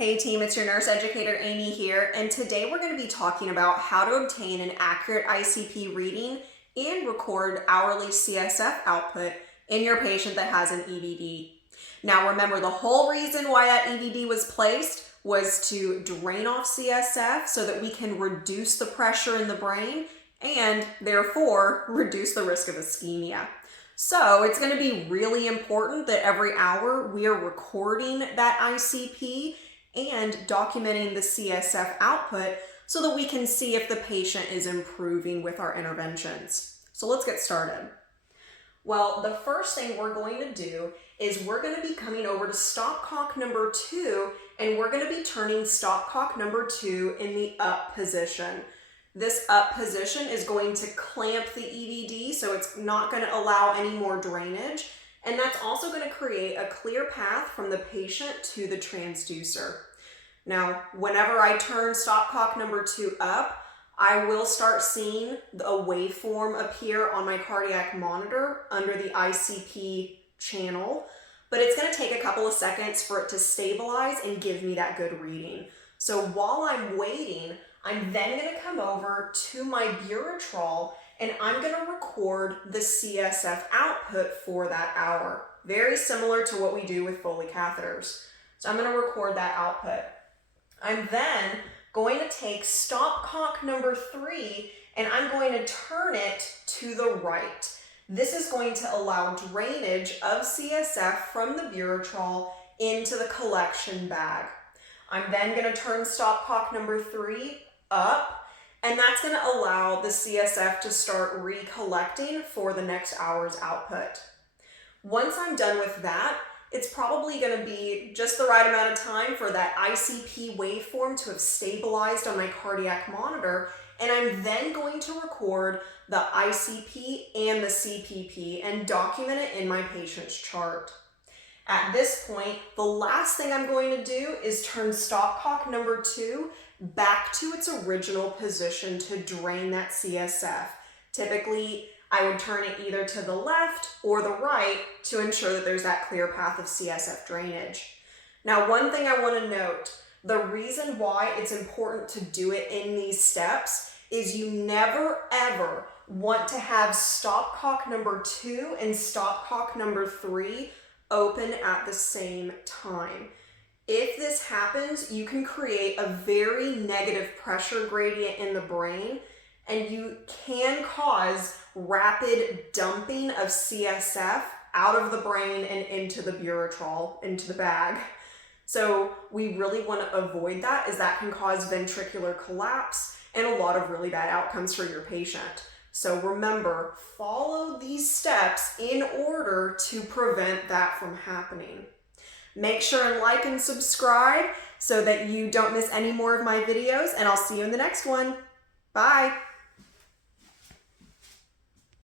Hey team, it's your nurse educator Amy here, and today we're going to be talking about how to obtain an accurate ICP reading and record hourly CSF output in your patient that has an EVD. Now remember, the whole reason why that EVD was placed was to drain off CSF so that we can reduce the pressure in the brain and therefore reduce the risk of ischemia. So it's going to be really important that every hour we are recording that ICP and documenting the CSF output so that we can see if the patient is improving with our interventions. So let's get started. Well, the first thing we're going to do is we're going to be coming over to stopcock number 2, and we're going to be turning stopcock number 2 in the up position. This up position is going to clamp the EVD, so it's not going to allow any more drainage. And that's also going to create a clear path from the patient to the transducer. Now, whenever I turn stopcock number 2 up, I will start seeing a waveform appear on my cardiac monitor under the ICP channel, but it's going to take a couple of seconds for it to stabilize and give me that good reading. So while I'm waiting, I'm then going to come over to my Buretrol and I'm going to record the CSF output for that hour. Very similar to what we do with Foley catheters. So I'm going to record that output. I'm then going to take stopcock number 3 and I'm going to turn it to the right. This is going to allow drainage of CSF from the Buretrol into the collection bag. I'm then going to turn stopcock number 3 up, and that's going to allow the CSF to start recollecting for the next hour's output. Once I'm done with that, it's probably going to be just the right amount of time for that ICP waveform to have stabilized on my cardiac monitor, and I'm then going to record the ICP and the CPP and document it in my patient's chart. At this point, the last thing I'm going to do is turn stopcock number 2 back to its original position to drain that CSF. Typically, I would turn it either to the left or the right to ensure that there's that clear path of CSF drainage. Now, one thing I want to note, the reason why it's important to do it in these steps is you never ever want to have stopcock number 2 and stopcock number 3 open at the same time. If this happens, you can create a very negative pressure gradient in the brain, and you can cause rapid dumping of CSF out of the brain and into the Buretrol, into the bag. So we really want to avoid that, as that can cause ventricular collapse and a lot of really bad outcomes for your patient. So remember, follow these steps in order to prevent that from happening. Make sure and like and subscribe so that you don't miss any more of my videos, and I'll see you in the next one. Bye.